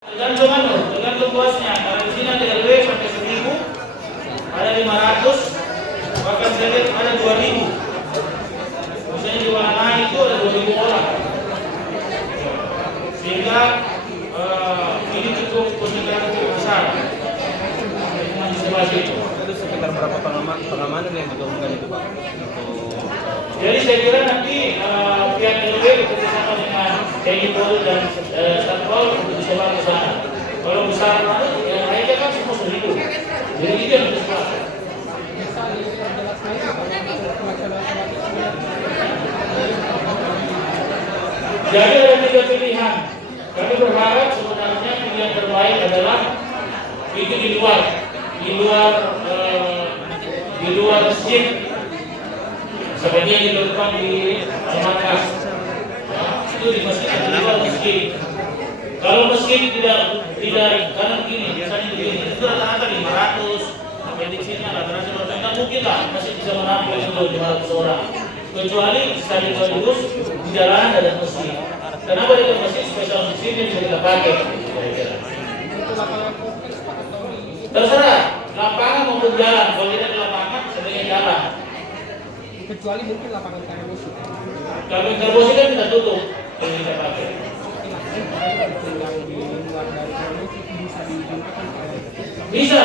Tergantung luasnya. Kalau di sini ada RW sampai 1000, ada 500, bahkan saya lihat ada 2000. Misalnya di Warna itu ada 2000 orang. Sehingga ini cukup konsentrasi cukup besar. Antisipasi itu. Itu sekitar berapa pengamanan yang digaungkan itu Pak? Jadi saya kira nanti pihak RW bekerjasama dengan TNI Polri dan Satpol untuk disebar ke sana. Kalau besar ya mereka kan semua seribu. Jadi itu yang harus dilakukan. Jadi ada 3 pilihan. Kami berharap sebenarnya pilihan terbaik adalah itu di luar masjid. Seperti yang dilakukan di Al-Markas. Itu di masjid atau di luar masjid. Kalau masjid tidak karena begini, biasanya begini, itu rata-rata 500, prediksinya rata-rata 200, tidak mungkin lah masjid bisa menampung itu 500 orang. Kecuali sekali terus di jalanan ada masjid. Kenapa itu masjid spesial masjid yang bisa kita pakai? Terserah, lapangan maupun jalan. Kalau tidak di lapangan, sebaiknya jalan. Kecuali mungkin lapangan Karbosi. Kalau Karbosi kan kita tutup, kalau kita pakai. Yang di luar dari Karbosi bisa diizinkan. Bisa.